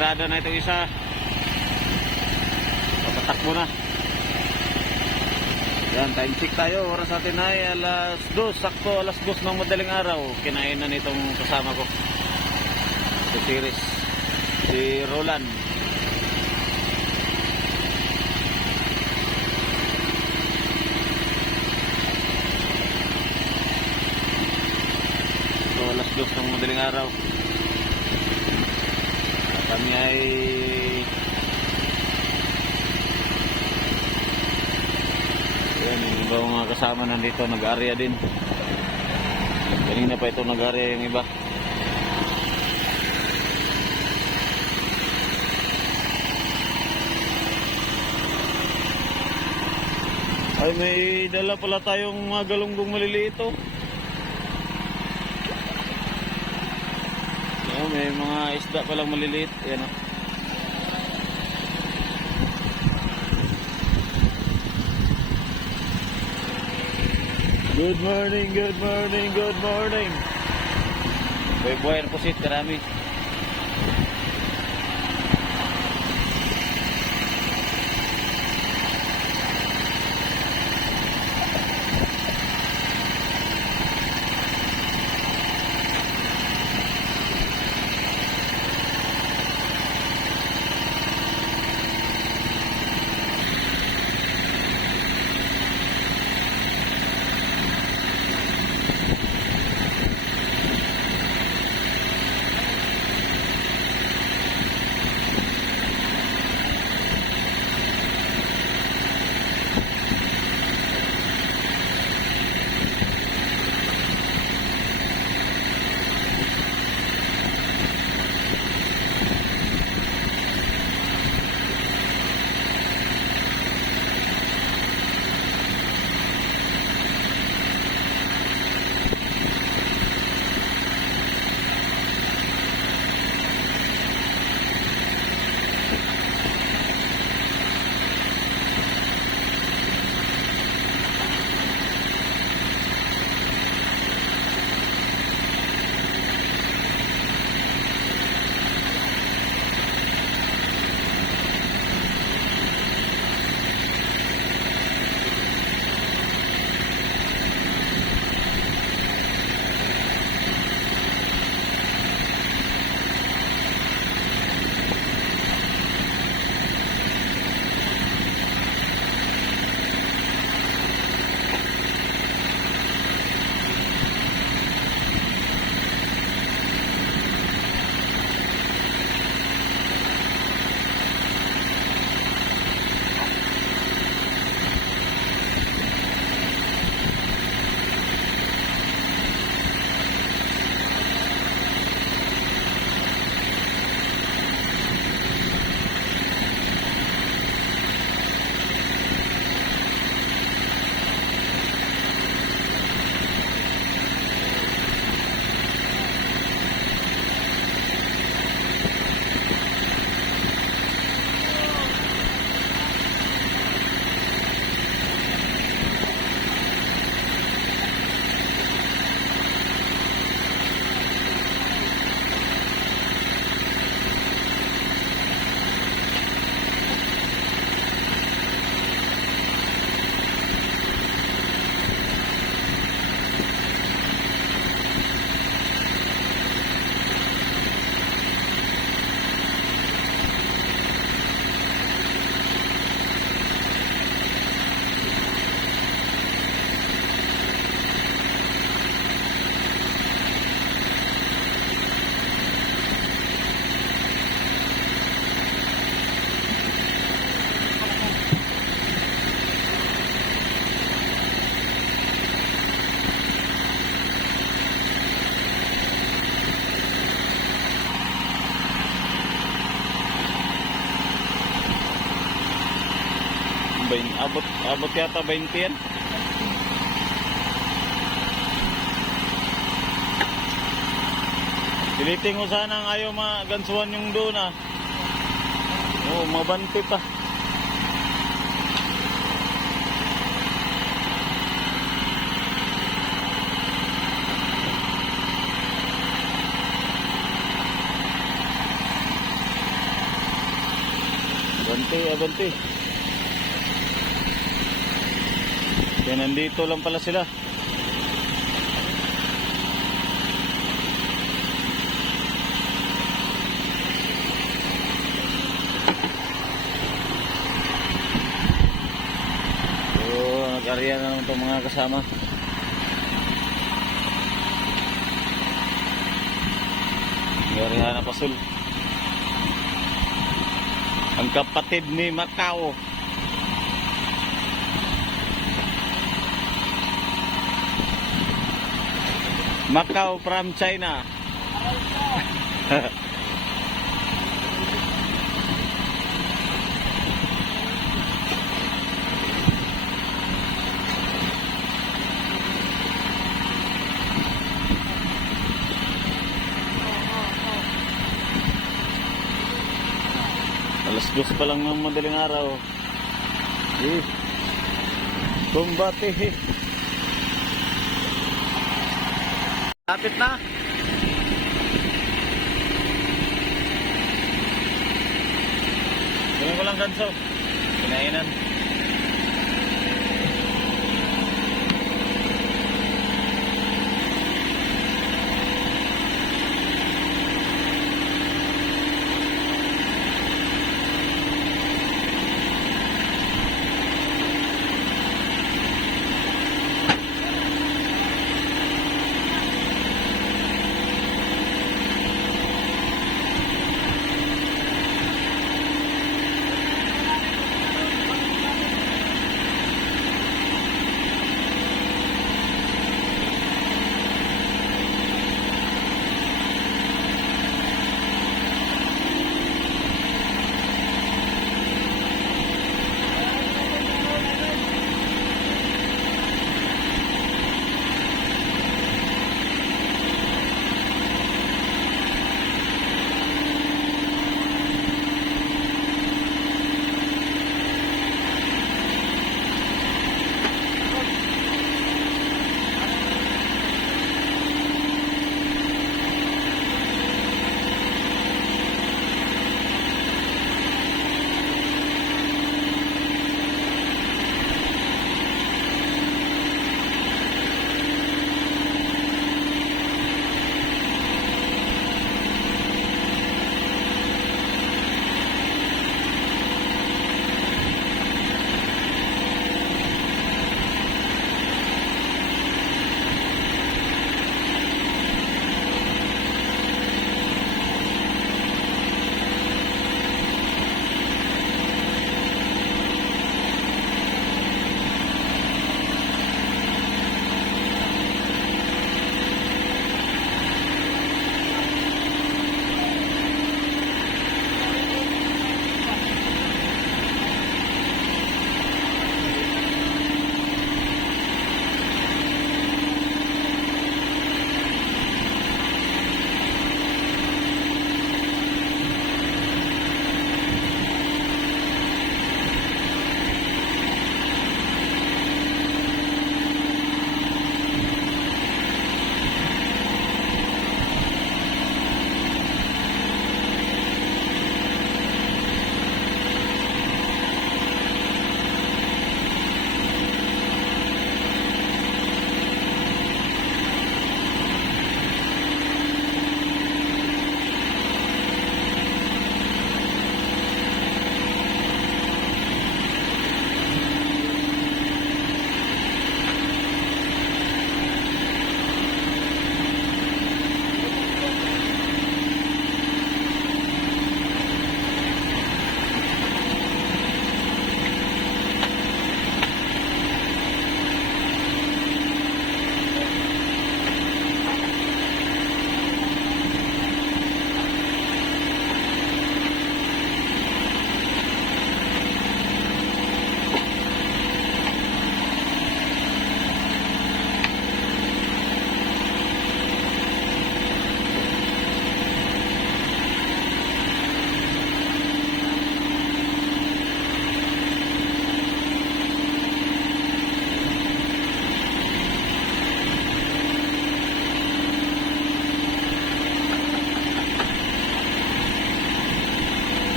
birada na itong isa. Papatakbo na. Yan, time check tayo. Oras natin ay alas 2. Sakto alas 2 ng madaling araw. Kinain na nitong kasama ko. Si Tiris. Si Roland. So alas 2 ng madaling araw. At kami ay yan, yung iba mga kasama nandito nag-area din. Kanina pa ito nag-area yung iba. Ay, may dala pala tayong mga galunggong maliliit oh. Yan, may mga isda palang maliliit. Yan oh. Good morning, good morning, good morning. Buhay-buhay na pusit, karami. Abot yata 20 yan. Piliting ko sana ayaw magansuhan yung doon ah. Oo, mabanti pa. Abante, abante. Kaya nandito lang pala sila. So, nag-area na naman itong mga kasama. Nag-area na pasul. Ang kapatid ni Macau. Macau from China. Alas 2 pa lang ng madaling araw. Kumbate. Lapit na. Gawin ko lang ganso. Kinainan.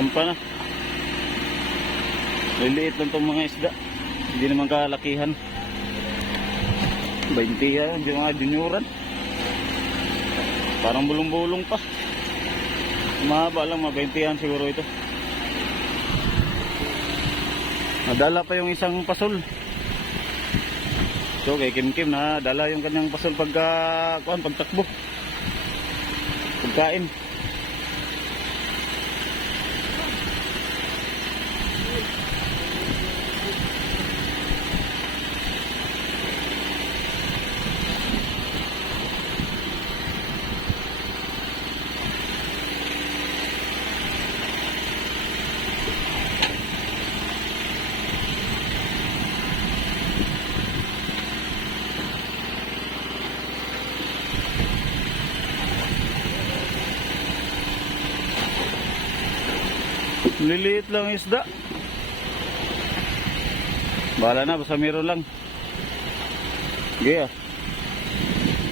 Sampa na. Liliit lang itong mga isda. Hindi naman kalakihan. 20 yan, yung mga junioran. Parang bulong-bulong pa. Mahaba lang, mga 20 yan siguro ito. Nadala pa yung isang pasol. So kay Kim Kim na dala yung kanyang pasol pagtakbo. Pagkain. Liliit lang isda. Bahala na, basta meron lang. Okay ah.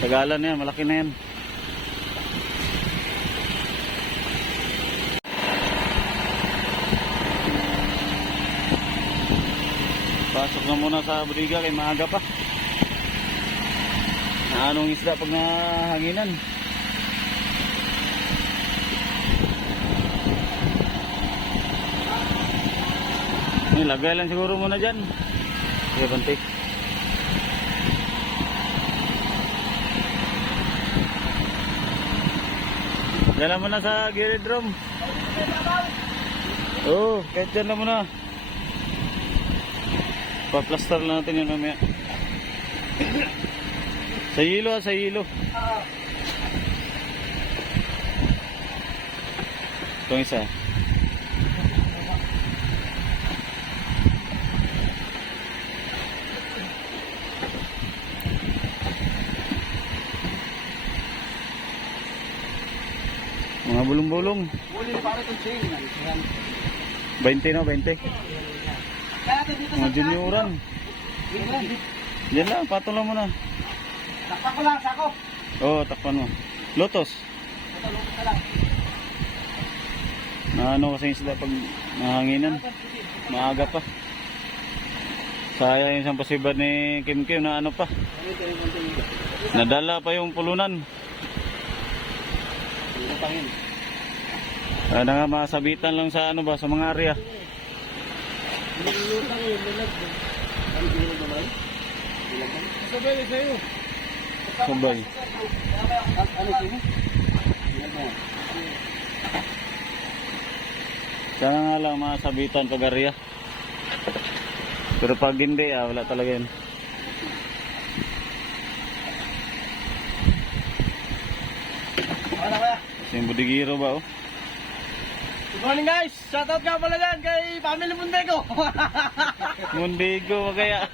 Tagalan na yan, malaki na yan. Pasok na muna sa bodega kay maaga pa. Na anong isda pag nahanginan. Lagay lang siguro muna dyan. Sige, bante. Dala muna sa gilid room. Oo, kahit dyan lang muna. Pa-plaster lang natin yun mamaya. Sa hilo, sa hilo. Itong isa. Mga bulong-bulong. Para itong chain. 20 no, 20. Mga junioran. Yan lang, patong lang muna. Takpan ko lang, sako. Oo, takpan mo. Lotos. Ito, lupit na lang. Ano kasi isda pag nahanginan. Maaga pa. Sayang yung isang pasibad ni Kim Kim na ano pa. Nadala pa yung pulunan. Ano nga, masabitan lang sa ano ba, sa mga area. Sabay sa'yo. Sabay. Ano sa'yo? Sana nga lang masabitan pag area. Pero pag hindi, wala talaga yun. Ano kaya? Kasi yung budigiro ba oh? Good morning guys! Shoutout nga pala dyan kay Family Mundego! Mundigo kaya.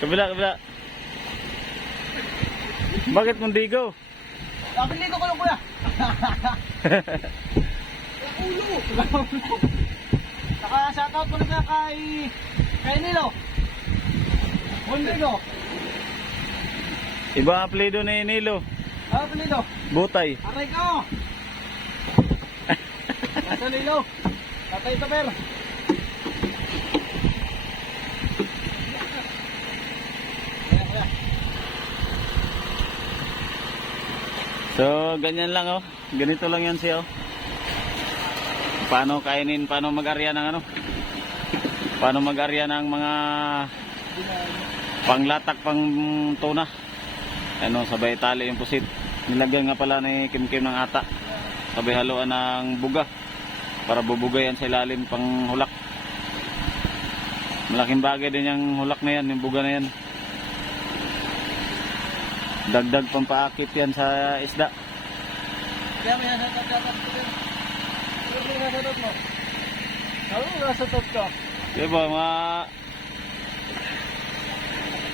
Kabila, kabila. Bakit mundigo? Family ko yung kuya! Ulo! Saka shoutout pala nga kay Nilo! Mundego! Iba ang apelido ni Nilo. Ano pa Nilo? Butay. Aray ko! Nasa Nilo? Tatay Taper! So, ganyan lang oh. Ganito lang yan siya oh. Paano kainin, paano mag-arya ng ano? Paano mag-arya ng mga panglatak, pang tuna. Ano, sabay tali yung pusit. Nilagyan nga pala ni Kim Kim ng ata. Sabay haluan ng buga para bubugayan sa ilalim pang hulak. Malaking bagay din yung hulak na yan, yung buga na yan. Dagdag pampaakit yan sa isda. Kaya may nasatot dapat ko din. Ano yung nasatot mo? Ano yung nasatot ko? Diba,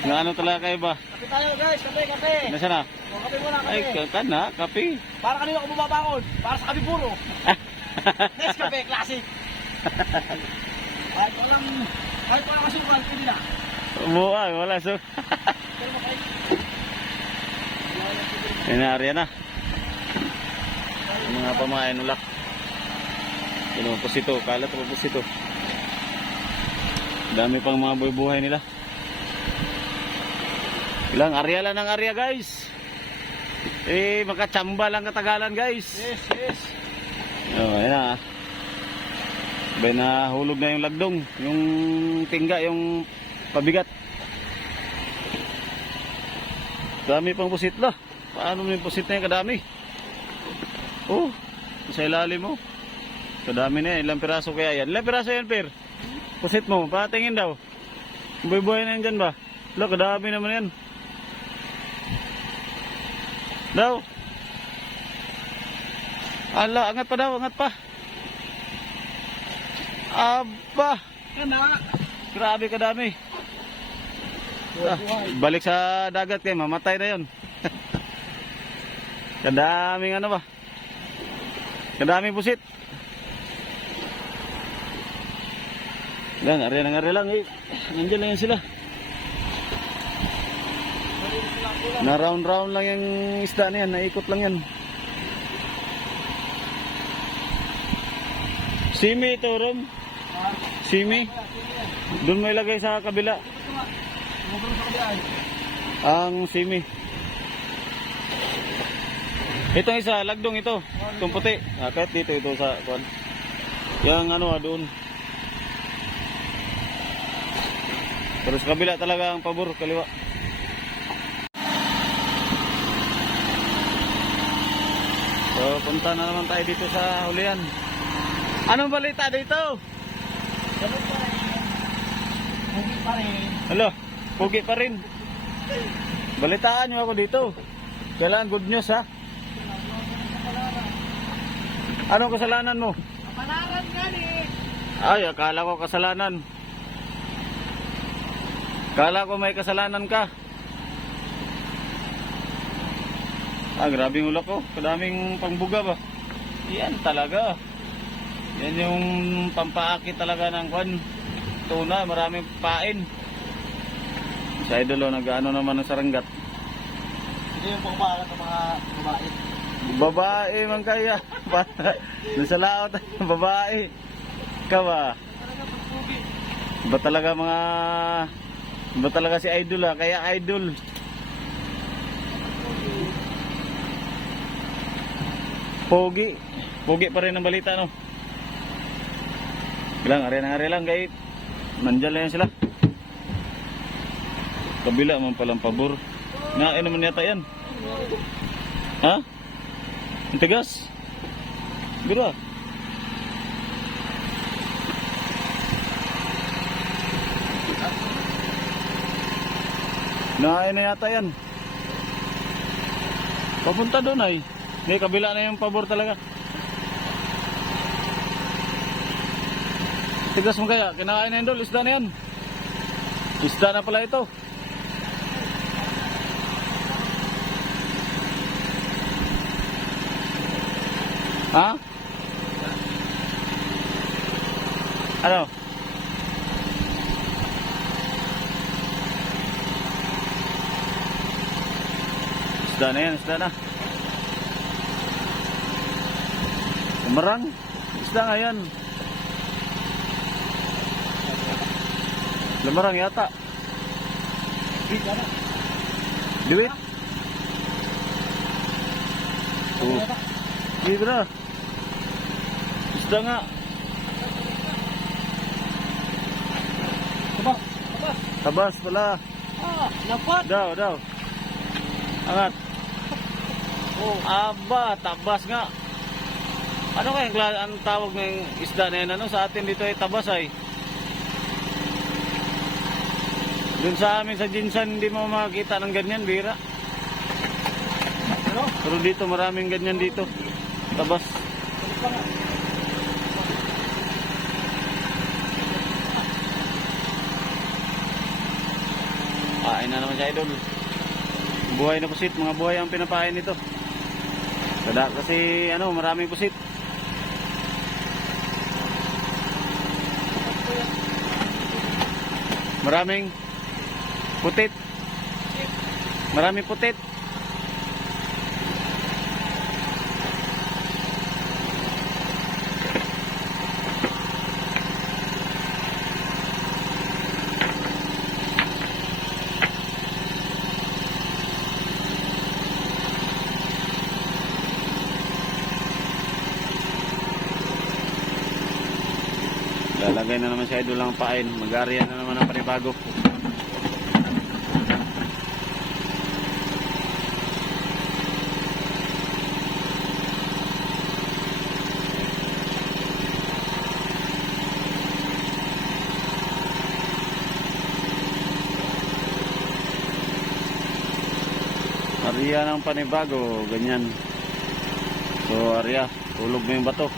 nga ano talaga kayo ba? Kape tayo guys, kape! Nasaan na? O, kape muna, kape! Ay, kana, kape. Para kanina ako bumabangon, para sa kape puro. Next kape, classic! Kahit walang kasuluan, pwede na. Umuha, wala so. Yan na, Ariana. Yung mga pamain ulak. Yung pusito, kalat o pusito. Dami pang mga buhay nila. Ilang area lang ng area guys. Makachamba lang katagalan guys. Yes, yes. Ayan na. Bay na hulog na yung lagdong. Yung tingga, yung pabigat. Dami pang pusit lah. Paano yung pusit na yung kadami? Oh, sa ilalim mo. Kadami na yan. Ilang piraso kaya yan? Ilang piraso yan, Per? Pusit mo. Patingin daw. Buhay-buhay na yan dyan ba? Look, kadami naman yan. Daw. Ala, angat pa daw, angat pa. Aba. Kana. Grabe kadami. Balik sa dagat kayo, mamatay na yun. Kadaming ano ba? Kadaming pusit. Yan, ari lang eh. Nandiyan lang yan sila. Na round lang yung isda na yan, naikot lang yan. Simi ito, Rom. Simi. Doon mo ilagay sa kabila. Ang simi. Itong isa, lagdong ito. Itong puti. Kahit dito ito sa kuwan. Yang ano doon. Pero sa kabila talaga ang pabor, kaliwa. So, punta na naman tayo dito sa hulihan. Anong balita dito? Ganun pa rin. Hindi pa rin. Hello, pugi pa rin. Balitaan nyo ako dito. Kailangan good news ha. Anong kasalanan mo? Kapalaran nga ni. Ay, akala ko kasalanan. Akala ko may kasalanan ka. Grabe yung ulak ko. Kadaming pangbuga ba? Yan talaga. Yan yung pampaakit talaga ng kwan. Tuna, maraming pain. Sa idolo, nag-ano naman ng saranggat. Hindi yung pangbalat ng mga babae. Babae man kaya. Nasa laot, babae. Ikaw ba? Ba talaga mga... Ba talaga si idol ha? Kaya idol. Pogi. Pogi pa rin ang balita no. Bilang, ari lang kay nandyan lang yan sila. Kabila man palang pabor. Ngain naman yata yan. Ha? Ang tigas. Biro ah. Ngain na yata yan. Papunta doon ay. May kabila na yung pabor talaga. Tigas mo kaya, kinakain na yun doon, isda na yan. Isda na pala ito. Ha? Ano? Isda na yan, isda na. Umarang, isda nga yan. Lumarang yata. Duit? Oh. Libra. Isda nga. Tabas. Tabas pala. Lapat. Daw. Angat. Oh. Aba, tabas nga. Ano kaya ang tawag ng isda na yan? Ano sa atin dito ay tabas ay? Doon sa amin sa Jinsan hindi mo makakita ng ganyan, bira. Pero dito maraming ganyan dito. Tabas. Kain na naman siya idol. Buhay na pusit, mga buhay ang pinapain nito. Kasi ano, maraming pusit. Maraming putit. Maraming putit. Lagay na naman si Idol ang pain. Mag-aarihan na naman ang panibago. Arya ng panibago, ganyan. So Arya, tulog mo yung bato.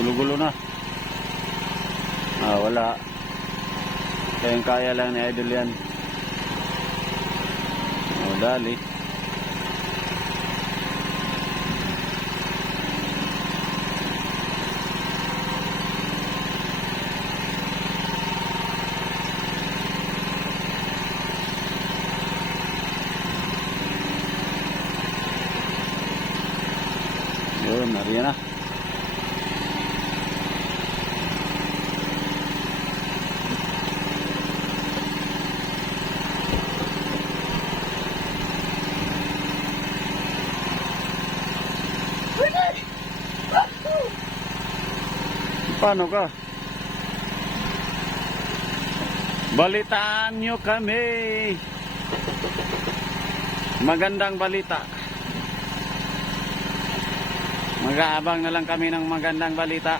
Gulo-gulo na. Wala. Kayang kaya lang ni Idol yan. Dali. Yun, nariyan na. Paano ka? Balitaan nyo kami. Magandang balita. Mag-aabang na lang kami ng magandang balita.